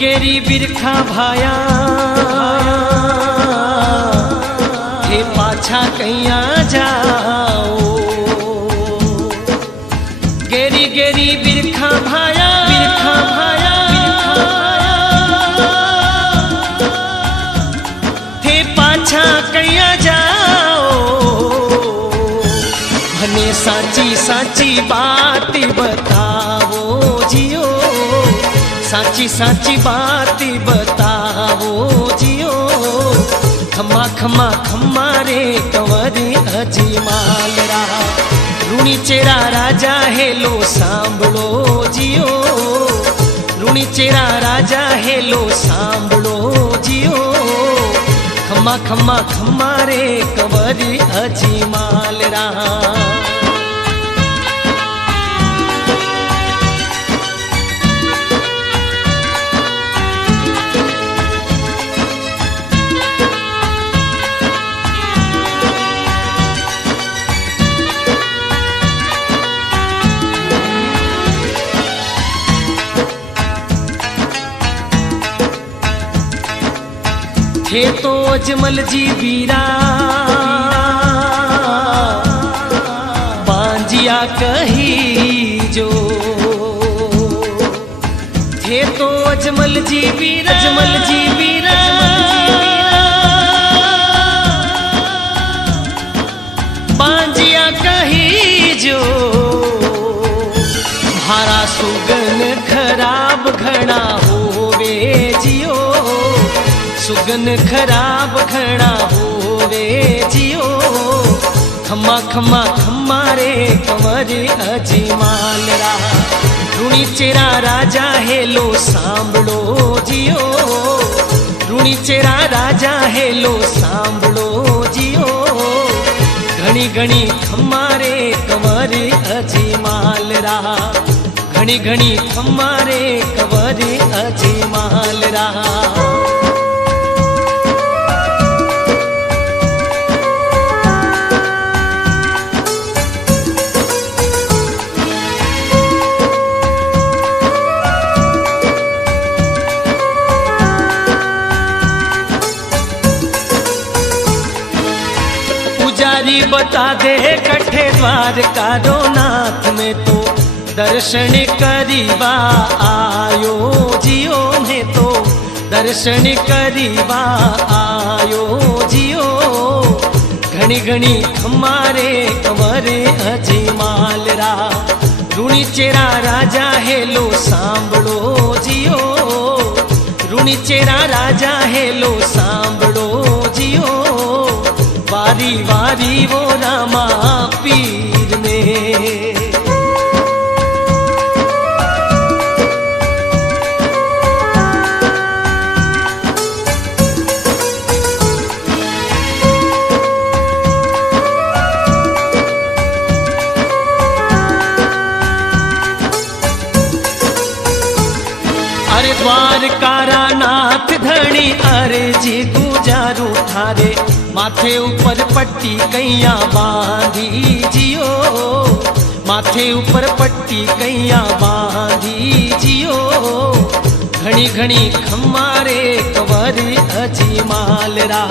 गेरी बिरखा भाया हे पाछा कैया जाओ। गेरी गेरी बिरखा भाया थे पाछा कैया जाओ। भने साची साची बात बताओ जियो, साची साची बात बताओ जियो। खम्मा खम्मा खम्मा रे कंवरी अजमालरा, रूणी चेरा राजा हेलो सांभळो जियो। रूणी चेरा राजा हेलो सांभळो जियो। खम्मा खम्मा खम्मा रे कंवरी अजमालरा। थे तो अजमल जी बीरा बांजिया कही जो। थे तो अजमल जी बीरा बांजिया कही जो। भारा सुगन खराब घना होवे जियो, सुगन खराब घना होवे जियो। खम्मा खम्मा खम्मा रे कंवरी अजमालरा, रूणी चेरा राजा हेलो सांभळो जियो। रूणी चेरा राजा हेलो सांभळो जियो। घणी घणी खम्मा रे कंवरी अजमालरा, घणी घणी खम्मा रे कंवरी अजमालरा। पुजारी बता दे कठे द्वारकारो नाथ में तो दर्शन करीबा आयो जियो। में तो दर्शन करीबा आयो जियो। घणी घणी खम्मा रे कंवरी अजमालरा, रूणी चेरा राजा हेलो सांभळो जियो। रूणी चेरा राजा हेलो सांभळो जियो। वारी वारी वो रामा पीर ने, अरे द्वारकारा नाथ धणी अरे जी गुजारू थारे। माथे ऊपर पट्टी कैया बांधी जियो, माथे ऊपर पट्टी कैया बांधी जियो। घणी घणी खम्मा रे कंवरी अजमालरा,